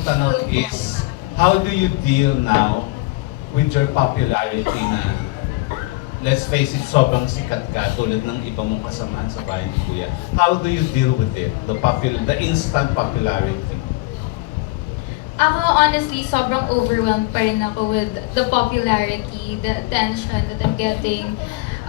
kong tanong is, how do you deal now with your popularity na let's face it, sobrang sikat ka tulad ng iba mong kasamahan sa bahay ni Kuya. How do you deal with it? The popular, the instant popularity. Ako, honestly, sobrang overwhelmed pa rin ako with the popularity, the attention that I'm getting.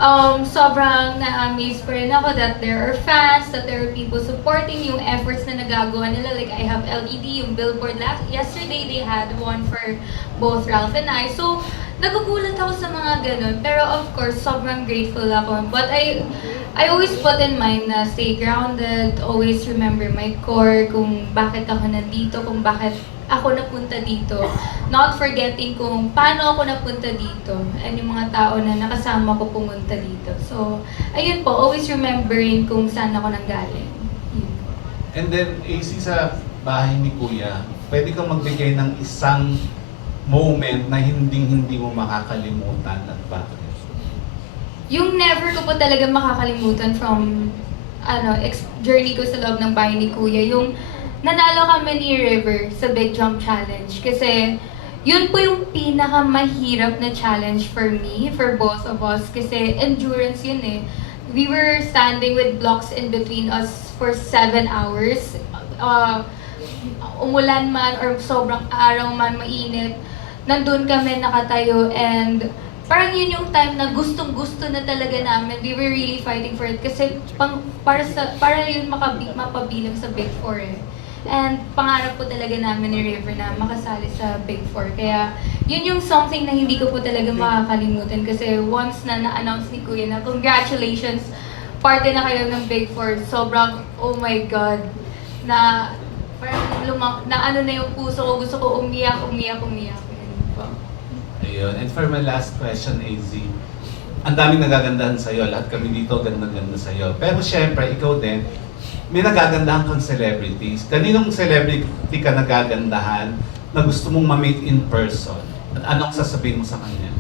Um, sobrang na-amaze pa rin ako that there are fans, that there are people supporting yung efforts na nagagawa nila. Like, I have LED, yung billboard. Last, yesterday, they had one for both Ralph and I. So, nagugulat ako sa mga ganun. Pero of course, sobrang grateful ako. But I, I always put in mind na stay grounded, always remember my core, kung bakit ako nandito, kung bakit ako napunta dito. Not forgetting kung paano ako napunta dito and yung mga tao na nakasama ko pumunta dito. So, ayun po, always remembering kung saan ako nanggaling. Yun. And then, AC sa bahay ni Kuya, pwede kang magbigay ng isang moment na hinding-hindi mo makakalimutan at bakit? Yung never ko po talaga makakalimutan from ano, ex- journey ko sa loob ng bahay ni Kuya, yung nanalo kami ni River sa Big Jump Challenge. Kasi yun po yung pinakamahirap na challenge for me, for both of us. Kasi endurance yun eh. We were standing with blocks in between us for seven hours. Uh, umulan man or sobrang araw man, mainit, nandun kami nakatayo and parang yun yung time na gustong gusto na talaga namin. We were really fighting for it kasi pang, para sa para yun makabi, mapabilang sa Big Four eh. And pangarap po talaga namin ni River na makasali sa Big Four. Kaya yun yung something na hindi ko po talaga makakalimutan kasi once na na-announce ni Kuya na congratulations, parte na kayo ng Big Four. Sobrang, oh my God, na parang lumang, na ano na yung puso ko, gusto ko umiyak, umiyak, umiyak. Yun po. Ayun. And for my last question, AZ, ang daming nagagandahan sa'yo. Lahat kami dito ganda-ganda sa'yo. Pero syempre, ikaw din, may nagagandahan kang celebrities. Kaninong celebrity ka nagagandahan na gusto mong ma-meet in person? At anong sasabihin mo sa kanya?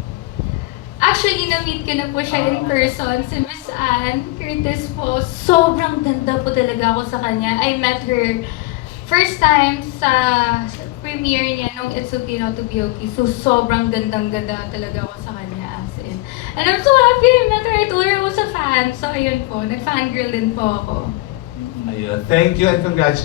Actually, na-meet ko na po siya in person, si Miss Anne Curtis po. Sobrang ganda po talaga ako sa kanya. I met her first time sa premiere niya nung It's Okay Not To Be Okay. So, sobrang gandang-ganda talaga ako sa kanya as in. And I'm so happy I met her. I told her I was a fan. So, ayun po. Nag-fangirl din po ako. Thank you and congratulations.